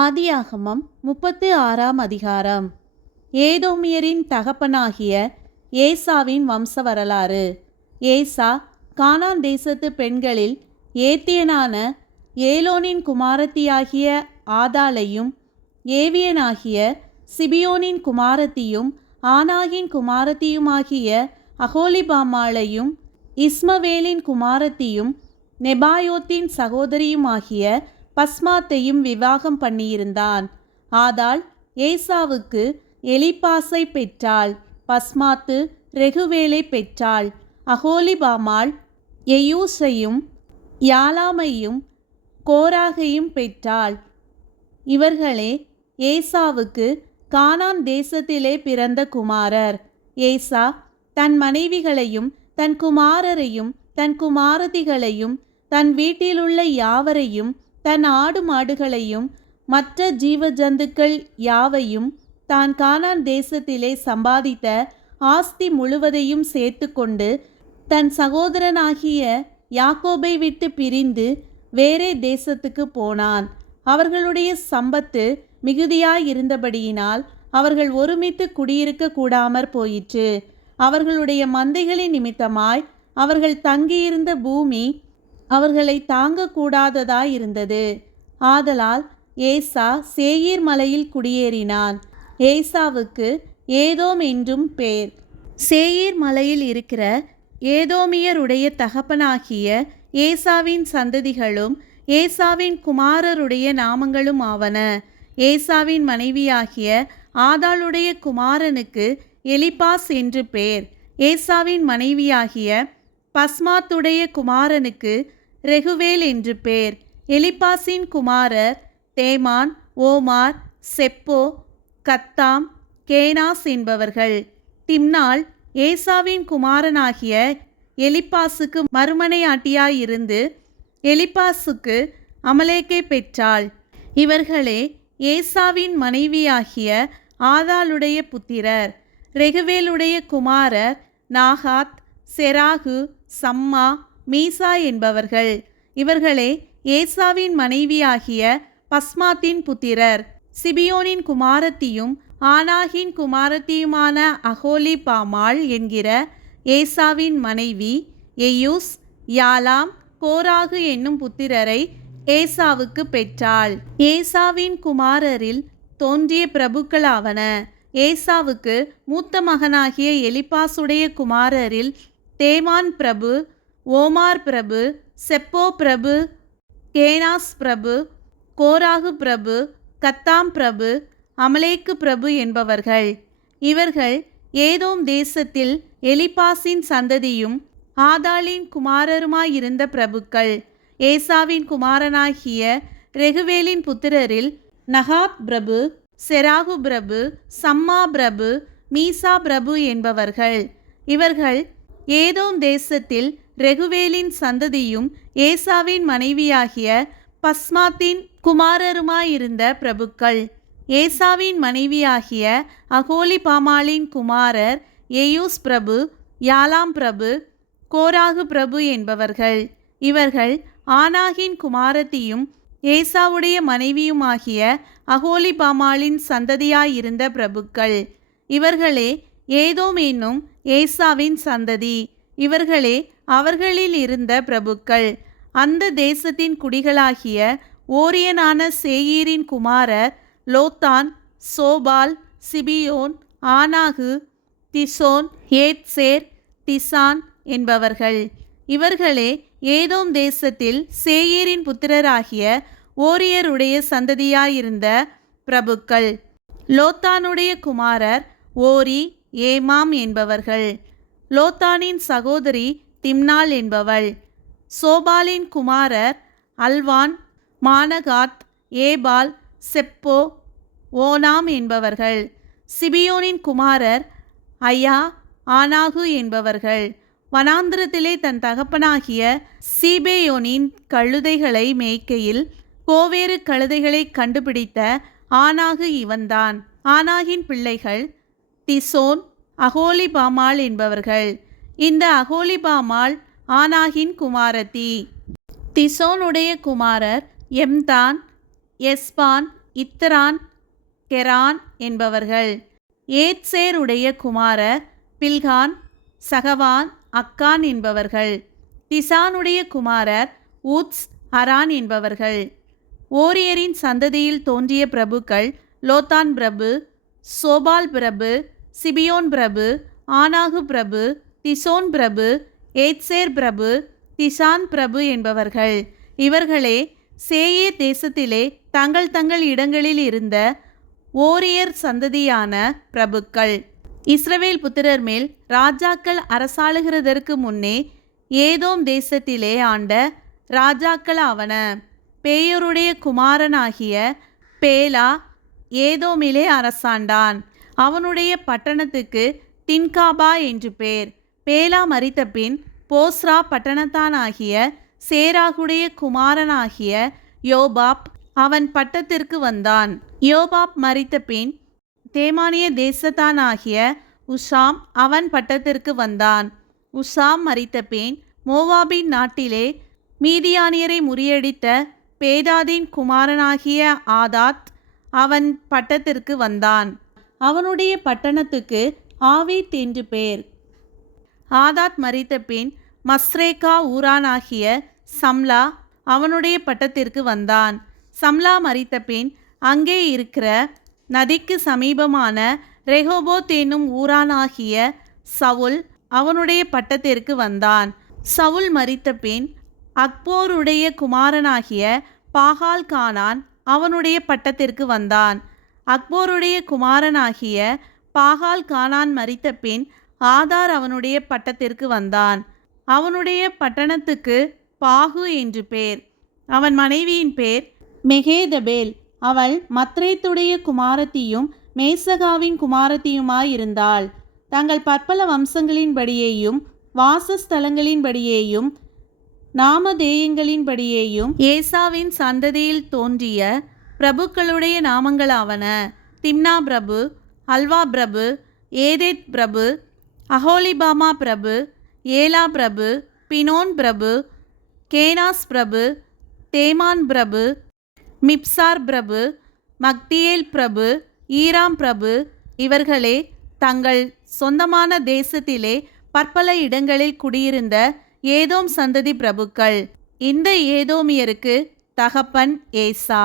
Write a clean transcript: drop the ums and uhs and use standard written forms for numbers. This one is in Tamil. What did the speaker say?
ஆதியாகமம் 36ஆம் அதிகாரம். ஏதோமியரின் தகப்பனாகிய ஏசாவின் வம்ச வரலாறு. ஏசா கானான் தேசத்து பெண்களில் ஏத்தியனான ஏலோனின் குமாரத்தியாகிய ஆதாளையும் ஏவியனாகிய சிபியோனின் குமாரத்தியும் ஆனாகின் குமாரத்தியுமாகிய அகோலிபாமாளையும் இஸ்மவேலின் குமாரத்தியும் நெபாயோத்தின் சகோதரியுமாகிய பஸ்மாத்தையும் விவாகம் பண்ணியிருந்தான். ஆதாள் ஏசாவுக்கு எலிப்பாசை பெற்றாள். பஸ்மாத்து ரெகுவேலை பெற்றாள். அகோலிபாமாள் எயூசையும் யாலாமையும் கோராகையும் பெற்றாள். இவர்களே ஏசாவுக்கு கானான் தேசத்திலே பிறந்த குமாரர். ஏசா தன் மனைவிகளையும் தன் குமாரரையும் தன் குமாரதிகளையும் தன் வீட்டிலுள்ள யாவரையும் தன் ஆடு மாடுகளையும் மற்ற ஜீவஜந்துக்கள் யாவையும் தான் கானான் தேசத்திலே சம்பாதித்த ஆஸ்தி முழுவதையும் சேர்த்து கொண்டு தன் சகோதரனாகிய யாக்கோபை விட்டு பிரிந்து வேறே தேசத்துக்கு போனான். அவர்களுடைய சம்பத்து மிகுதியாயிருந்தபடியினால் அவர்கள் ஒருமித்து குடியிருக்க கூடாமற் போயிற்று. அவர்களுடைய மந்தைகளின் நிமித்தமாய் அவர்கள் தங்கியிருந்த பூமி அவர்களை தாங்கக்கூடாததாயிருந்தது. ஆதலால் ஏசா சேயீர் மலையில் குடியேறினான். ஏசாவுக்கு ஏதோம் என்றும் பேர். சேயீர் மலையில் இருக்கிற ஏதோமியருடைய தகப்பனாகிய ஏசாவின் சந்ததிகளும் ஏசாவின் குமாரருடைய நாமங்களும் ஆவன. ஏசாவின் மனைவியாகிய ஆதாளுடைய குமாரனுக்கு எலிப்பாஸ் என்று பேர். ஏசாவின் மனைவியாகிய பஸ்மாத்துடைய குமாரனுக்கு ரெகுவேல் என்று பேர். எலிப்பாசின் குமாரர் தேமான், ஓமார், செப்போ, கத்தாம், கேனாஸ் என்பவர்கள். திம்னாள் ஏசாவின் குமாரனாகிய எலிப்பாசுக்கு மறுமனையாட்டியாயிருந்து எலிப்பாசுக்கு அமலேக்கை பெற்றாள். இவர்களே ஏசாவின் மனைவியாகிய ஆதாளுடைய புத்திரர். ரெகுவேலுடைய குமாரர் நாகாத், செராகு, சம்மா, மீசா என்பவர்கள். இவர்களே ஏசாவின் மனைவியாகிய பஸ்மாத்தின் புத்திரர். சிபியோனின் குமாரத்தியும் ஆனாகின் குமாரத்தியுமான அகோலிபாமாள் என்கிற ஏசாவின் மனைவி எயூஸ், யாலாம், கோராகு என்னும் புத்திரரை ஏசாவுக்கு பெற்றாள். ஏசாவின் குமாரரில் தோன்றிய பிரபுக்களாவன. ஏசாவுக்கு மூத்த மகனாகிய எலிப்பாசுடைய குமாரரில் தேமான் பிரபு, ஓமார் பிரபு, செப்போ பிரபு, கேனாஸ் பிரபு, கோராகு பிரபு, கத்தாம் பிரபு, அமலேக்கு பிரபு என்பவர்கள். இவர்கள் ஏதோம் தேசத்தில் எலிப்பாசின் சந்ததியும் ஆதாளின் குமாரருமாயிருந்த பிரபுக்கள். ஏசாவின் குமாரனாகிய ரெகுவேலின் புத்திரரில் நகாத் பிரபு, செராகு பிரபு, சம்மா பிரபு, மீசா பிரபு என்பவர்கள். இவர்கள் ஏதோம் தேசத்தில் ரெகுவேலின் சந்ததியும் ஏசாவின் மனைவியாகிய பஸ்மாத்தின் குமாரருமாயிருந்த பிரபுக்கள். ஏசாவின் மனைவியாகிய அகோலிபாமாளின் குமாரர் எயூஸ் பிரபு, யாலாம் பிரபு, கோராகு பிரபு என்பவர்கள். இவர்கள் ஆனாகின் குமாரத்தியும் ஏசாவுடைய மனைவியுமாகிய அகோலிபாமாளின் சந்ததியாயிருந்த பிரபுக்கள். இவர்களே ஏதோம் என்னும் ஏசாவின் சந்ததி. இவர்களே அவர்களில் இருந்த பிரபுக்கள். அந்த தேசத்தின் குடிகளாகிய ஓரியனான சேயீரின் குமாரர் லோத்தான், சோபால், சிபியோன், ஆனாகு, திசோன், ஏத்சேர், திசான் என்பவர்கள். இவர்களே ஏதோம் தேசத்தில் சேயீரின் புத்திரராகிய ஓரியருடைய சந்ததியாயிருந்த பிரபுக்கள். லோத்தானுடைய குமாரர் ஓரி, ஏமாம் என்பவர்கள். லோத்தானின் சகோதரி திம்னாள் என்பவள். சோபாலின் குமாரர் அல்வான், மானகாத், ஏபால், செப்போ, ஓனாம் என்பவர்கள். சிபியோனின் குமாரர் ஐயா, ஆனாகு என்பவர்கள். வனாந்திரத்திலே தன் தகப்பனாகிய சீபேயோனின் கழுதைகளை மேய்க்கையில் கோவேறு கழுதைகளை கண்டுபிடித்த ஆனாகு இவன்தான். ஆனாகின் பிள்ளைகள் திசோன், அகோலிபாமாள் என்பவர்கள். இந்த அகோலிபாமாள் ஆனாகின் குமாரத்தி. திசோனுடைய குமாரர் எம்தான், எஸ்பான், இத்ரான், கெரான் என்பவர்கள். ஏத்சேருடைய குமாரர் பில்கான், சகவான், அக்கான் என்பவர்கள். திசானுடைய குமாரர் ஊத்ஸ், அரான் என்பவர்கள். ஓரியரின் சந்ததியில் தோன்றிய பிரபுக்கள் லோத்தான் பிரபு, சோபால் பிரபு, சிபியோன் பிரபு, ஆனாகு பிரபு, திசோன் பிரபு, ஏத்சேர் பிரபு, திசான் பிரபு என்பவர்கள். இவர்களே சேயீர் தேசத்திலே தங்கள் தங்கள் இடங்களில் இருந்த ஓரியர் சந்ததியான பிரபுக்கள். இஸ்ரவேல் புத்திரர் மேல் ராஜாக்கள் அரசாளுகிறதற்கு முன்னே ஏதோம் தேசத்திலே ஆண்ட ராஜாக்கள் ஆவன. பேயோருடைய குமாரனாகிய பேலா ஏதோமிலே அரசாண்டான். அவனுடைய பட்டணத்துக்கு தின்காபா என்று பேர். பேலா மரித்தபின் போஸ்ரா பட்டணத்தானாகிய சேராகுடைய குமாரனாகிய யோபாப் அவன் பட்டத்திற்கு வந்தான். யோபாப் மரித்தபின் தேமானிய தேசத்தானாகிய உஷாம் அவன் பட்டத்திற்கு வந்தான். உஷாம் மரித்தபின் மோவாபின் நாட்டிலே மீதியானியரை முறியடித்த பேதாதின் குமாரனாகிய ஆதாத் அவன் பட்டத்திற்கு வந்தான். அவனுடைய பட்டணத்துக்கு ஆவீத் என்று பேர். ஆதாத் மரித்தபின் மஸ்ரேக்கா ஊரானாகிய சம்லா அவனுடைய பட்டத்திற்கு வந்தான். சம்லா மரித்தபின் அங்கே இருக்கிற நதிக்கு சமீபமான ரெகோபோத் என்னும் ஊரானாகிய சவுல் அவனுடைய பட்டத்திற்கு வந்தான். சவுல் மரித்தபின் அக்போருடைய குமாரனாகிய பாகால் கானான் அவனுடைய பட்டத்திற்கு வந்தான். அக்போருடைய குமாரனாகிய பாகால் கானான் மரித்தபின் ஆதார் அவனுடைய பட்டத்திற்கு வந்தான். அவனுடைய பட்டணத்துக்கு பாகு என்று பேர். அவன் மனைவியின் பேர் மெகேதபேல். அவள் மத்ரேத்துடைய குமாரத்தியும் மேசகாவின் குமாரத்தியுமாயிருந்தாள். தங்கள் பற்பல வம்சங்களின்படியேயும் வாசஸ்தலங்களின்படியேயும் நாமதேயங்களின்படியேயும் ஏசாவின் சந்ததியில் தோன்றிய பிரபுக்களுடைய நாமங்களாவன: திம்னா பிரபு, அல்வா பிரபு, ஏதேத் பிரபு, அஹோலிபாமா பிரபு, ஏலா பிரபு, பினோன் பிரபு, கேனாஸ் பிரபு, தேமான் பிரபு, மிப்சார் பிரபு, மக்தியேல் பிரபு, ஈராம் பிரபு. இவர்களே தங்கள் சொந்தமான தேசத்திலே பற்பல இடங்களில் குடியிருந்த ஏதோம் சந்ததி பிரபுக்கள். இந்த ஏதோமியருக்கு தகப்பன் ஏசா.